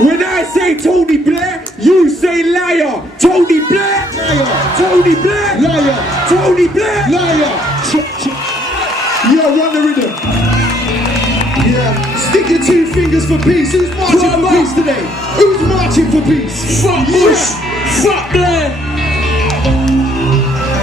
When I say Tony Blair, you say liar. Tony Blair, liar. Tony Blair, liar. Tony Blair, liar. Yeah, run the rhythm. Yeah, stick your two fingers for peace. Who's marching for peace today? Who's marching for peace? Fuck Bush, fuck Blair.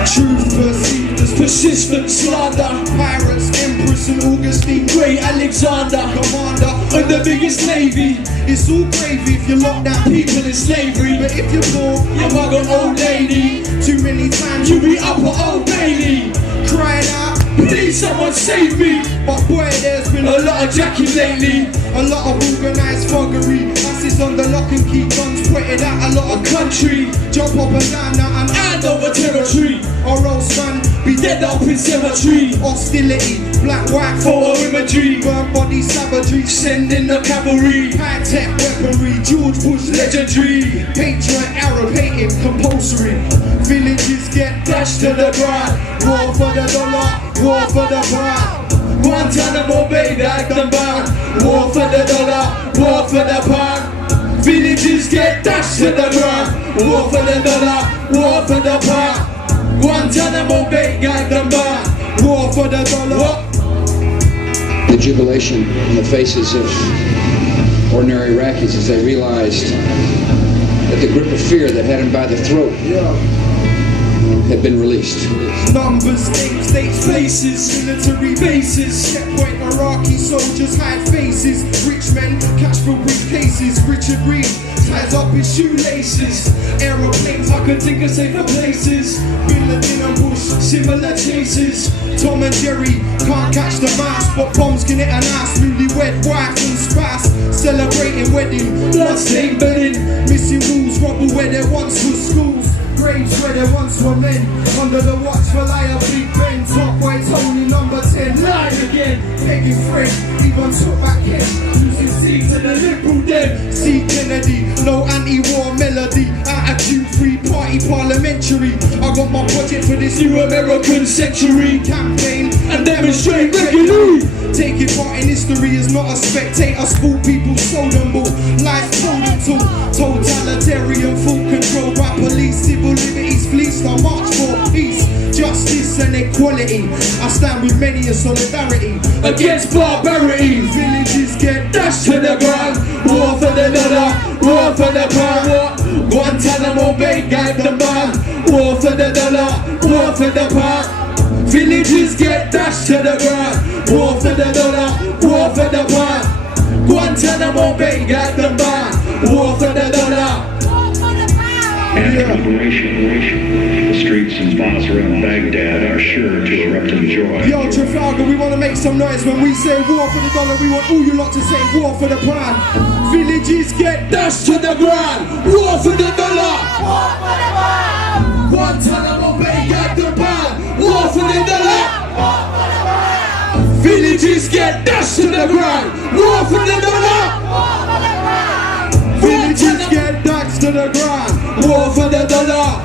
Truth perceived as Persistent slander. pirates, Empress and Augustine, Great Alexander. Commander, And the biggest navy. it's all gravy if you lock down people. People in slavery. But if you're poor, You mug an old lady. too many times You be up at Old Bailey. crying out. Please someone save me. But boy, there's been A lot of Jackie lately. a lot of organised thuggery. Masses on the lock and key, guns pointed at a lot of Country jump up and down now and and over territory. or else man be Dead up in cemetery. hostility, black, white, Photo imagery. burn body savagery, Send in the cavalry. high tech weaponry, George Bush Legendary. Patriot Arab hating compulsory. Villages get dashed to the ground. War for the dollar, war for the pound. Guantanamo Bay, like the bound. War for the dollar, war for the pound. Villages get dashed to the ground. War for the dollar, war for the pound. Guantanamo Bay, like the bound. War for the dollar. The jubilation on the faces of ordinary Iraqis as they realized that the grip of fear that had them by the throat had been released. Numbers, names, dates, Places, military bases. checkpoint, Iraqi soldiers hide faces. Rich men catch for briefcases. Richard Reed ties up his shoelaces. Aeroplanes, I could think of safer places. Bin Laden and Bush. Similar chases. Tom and Jerry can't catch the mouse, but bombs can hit an ass. Newlywed wife and spouse celebrating wedding. Bloodstained bedding. Missing rules, rubble where there once was schools. Graves where there once were men. Under the watchful eye of Big Ben. Top white Tony number 10. Lied again. Pegging Fred, even took back Ken. Losing seats to the liberal dead. See Kennedy, no anti-war melody. Attitude free party parliamentary. I got my project for this New American century. campaign And demonstrate regularly. Taking part in history is not a spectator sport. People sold and bought. Life's told and taught. Totalitarian full control by police. Civil liberties fleeced. I march for peace, justice and equality. I stand with many in solidarity. Against barbarity. Villages get Dash to the ground. War for the dollar. War for the pound. Guantanamo Bay, guide the man. War for the dollar. War for the pound. Villages get dashed to the ground. War for the dollar. War for the pound. Guantanamo Bay, guide the man. War for the dollar. After liberation, the streets in Basra and Baghdad are sure to erupt in joy. Yo, Trafalgar, we want to make some noise when we say war for the dollar. We want all you lot to say war for the pound. Villages get Dash to the ground. War for the dollar. Guantanamo Bay, guide the man. War for the dollar. Villages get dashed to the ground. War for the dollar. villages get dashed to the ground. War for the dollar.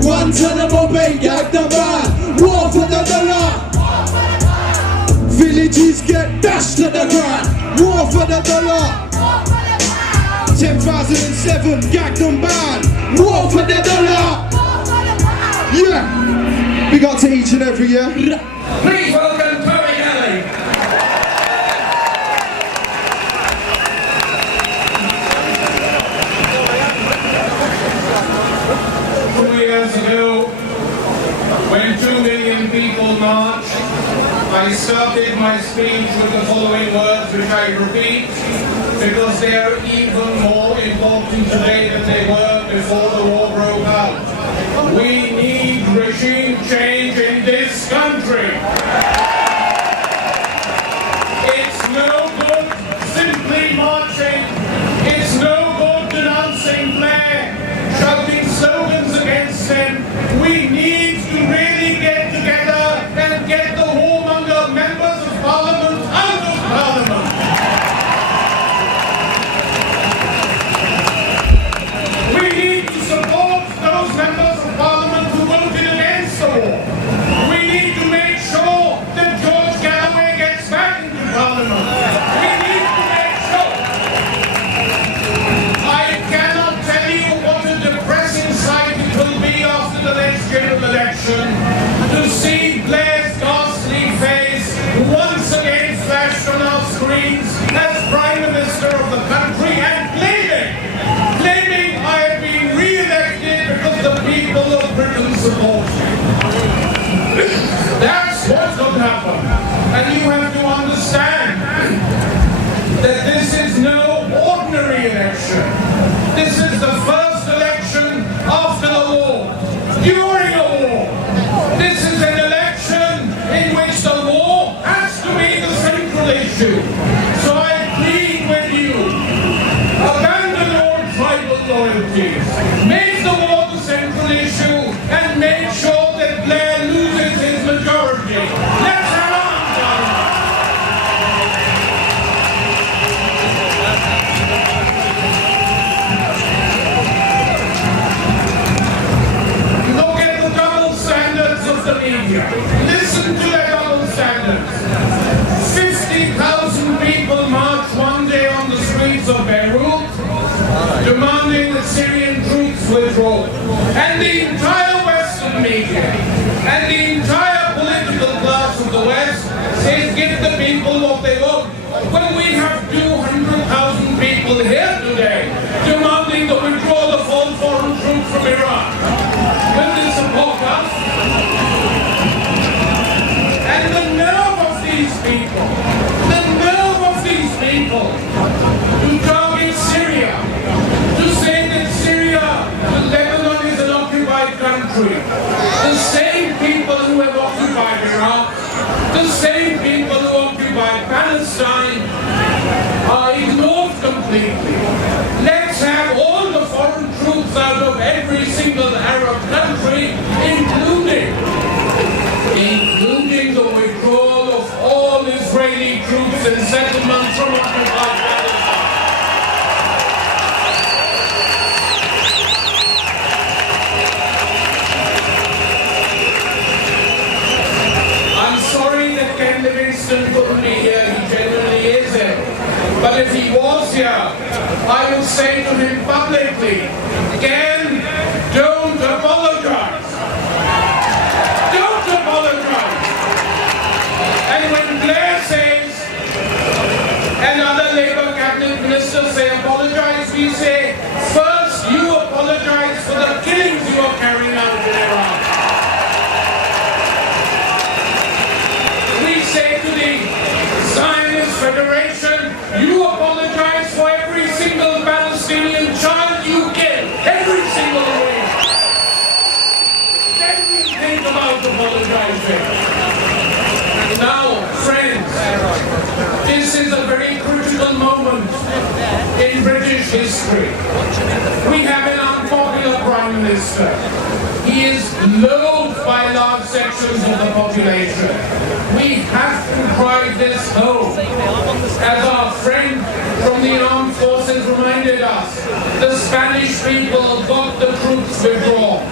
Guantanamo Bay, guide the man. War for the dollar. Villages get Dash to the ground. war for the dollar. 10,007 gagged and banned. War for the dollar. Yeah, we got to each and every year. Please welcome Tony Kelly. 4 years ago, when 2 million people marched, I started my speech with the following words, which I repeat, because they are even more important today than they were before the war broke out. We need regime change in this country. It's no good simply marching. It's no good denouncing Blair, shouting slogans against him. We need to really get together and get the whoremonger members of Parliament out of Parliament. We need to support those members of Parliament who voted against the war. We need to make sure happen. And you have to understand that this is no ordinary election. This is the first election after the war, during a war. This is an election in which the war has to be the central issue. So I plead with you, abandon all tribal loyalties, make the war the central issue, and make sure that Blair loses his majority. Let's have arms on it. Look at the double standards of the media. Listen to their double standards. 50,000 people marched one day on the streets of Beirut, demanding that Syrian troops withdraw. And the entire Western media and the entire political class of the West says give the people what they want. When we have 200,000 people here today demanding the withdrawal of all foreign troops from Iraq, will they support us? And the nerve of these people to target Syria, to say that Syria, Lebanon is an occupied country. The same people who have occupied Iraq, the same people who occupied Palestine are ignored completely. Let's have all the foreign troops out of every single Arab country, including the withdrawal of all Israeli troops and settlements from occupied Palestine. I'm sorry that Ken Livingstone couldn't be here. He genuinely is here. But if he was here, I would say to him publicly, Ken, don't apologize. Don't apologize. And when Blair says, and other Labour cabinet ministers say apologize, we say, first you apologize for the killings you are carrying out in Iraq. We say to the Zionist Federation, you apologize for every single Palestinian child you kill, every single one. Then we think about apologizing. Now, friends, this is a very critical moment in British history. We have an unpopular Prime Minister. He is loathed by large sections of the population. We have to drive this home. As our friend from the armed forces reminded us, the Spanish people got the troops withdrawn.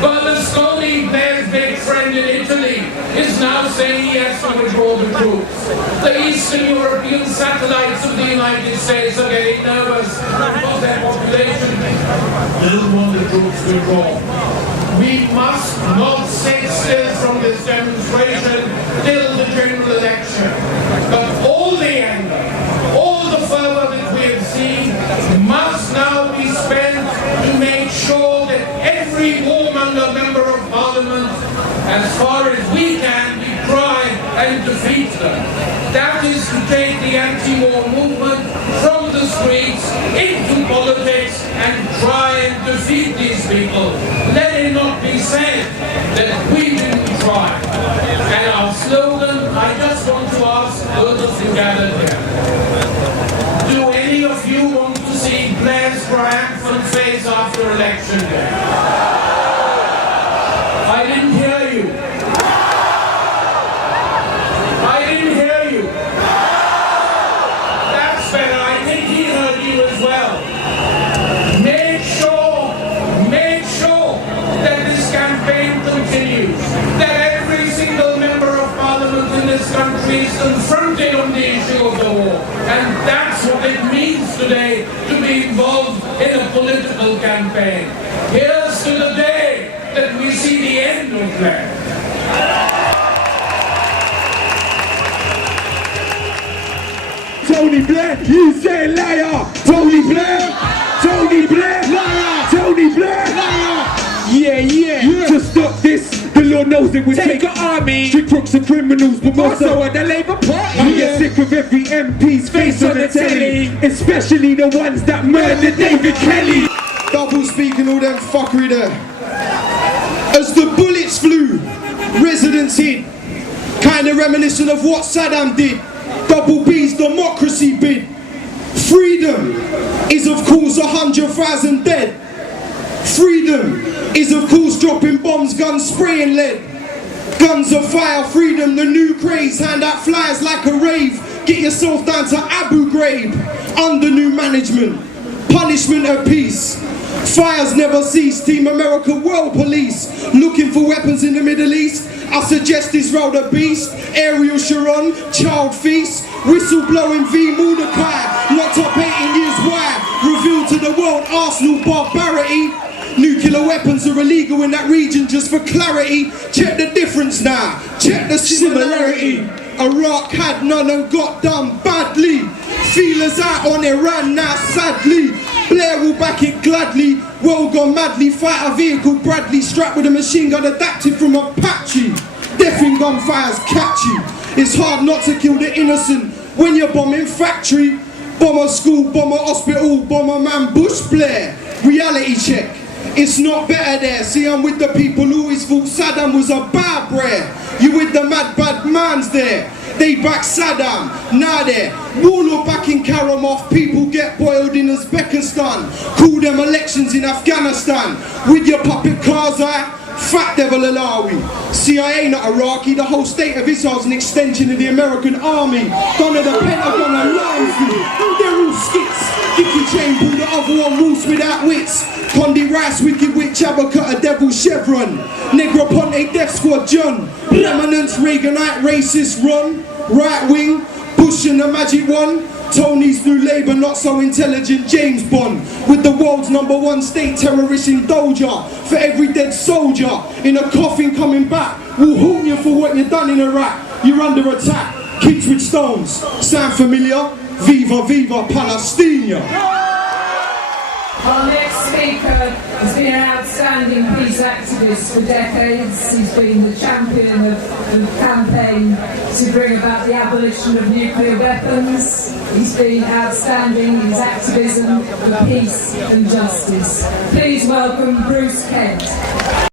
Berlusconi, Blair's big friend in Italy, is now saying he has to withdraw the troops. The Eastern European satellites of the United States are getting nervous because their population doesn't want the troops withdrawn. We must not sit still from this demonstration till the general election. But all the anger, all the fervor that we have seen must now be spent to make sure that every warmonger member of Parliament, as far as we can, we try and defeat them. That is to take the anti-war movement from the streets into politics and try and defeat these people. Let it not be said that we didn't try. And our slogan, I just want to ask those of you gathered here, do any of you want to see Blair's triumphant face after election day? I didn't hear you. I didn't hear you. That's better. I think he heard you as well. Make sure that this campaign continues, that every single member of Parliament in this country is confronted on the issue of the war. And that's what it means today to be involved in a political campaign. Here's to the day that we see the end of Blair. Tony Blair, you say liar! Tony Blair! Tony Blair! Liar! Tony Blair! Liar! Yeah, yeah! To stop this, the Lord knows it would take an army, strict crooks and criminals, but more so at the Labour Party. I get sick of every MP's face on the telly, especially the ones that murdered David Kelly. Double speaking all them fuckery there. As the bullets flew, residents hid, kinda reminiscent of what Saddam did. Double B's democracy bid. Freedom is of course 100,000 dead. Freedom is of course dropping bombs, guns spraying lead. Guns of fire, freedom, the new craze. Hand out flyers like a rave. Get yourself down to Abu Ghraib. Under new management, punishment of peace. Fires never cease. Team America World Police looking for weapons in the Middle East. I suggest Israel the Beast, Ariel Sharon, Child Feast, whistleblowing V Mordecai, locked up 18 years. Why? Revealed to the world Arsenal barbarity. Nuclear weapons are illegal in that region, just for clarity. Check the difference now, check the similarity. Iraq had none and got done badly. Feelers out on Iran now sadly. Blair will back it gladly. World gone madly. Fighter vehicle Bradley strapped with a machine gun adapted from Apache. Death in gunfire's catchy. It's hard not to kill the innocent when you're bombing factory. Bomb a school, bomb a hospital, bomb a man Bush Blair. Reality check. It's not better there. See, I'm with the people who always thought Saddam was a bad brer. You with the mad bad mans there. They back Saddam, now there. Warlord back in Karamov, people get boiled in Uzbekistan. Call them elections in Afghanistan. With your puppet Karzai, Fat Devil Alawi. CIA not Iraqi, the whole state of Israel's an extension of the American army. Done at the Pentagon alarms you. They're all skits. Dickie Chain pulled the other one, Roos without wits. Condi Rice, Wicked Witch, Abacut, a Devil Chevron. Negroponte, Death Squad, John. Eminence, Reaganite, Racist, Ron. Right wing, Bush and the Magic One. Tony's New Labour, not so intelligent, James Bond. With the world's #1 state terrorist in Doja. For every dead soldier in a coffin coming back. We'll haunt you for what you've done in Iraq. You're under attack. Kids with stones. Sound familiar? Viva, viva, Palestina. Our next speaker has been an outstanding peace activist for decades. He's been the champion of the campaign to bring about the abolition of nuclear weapons. He's been outstanding in his activism for peace and justice. Please welcome Bruce Kent.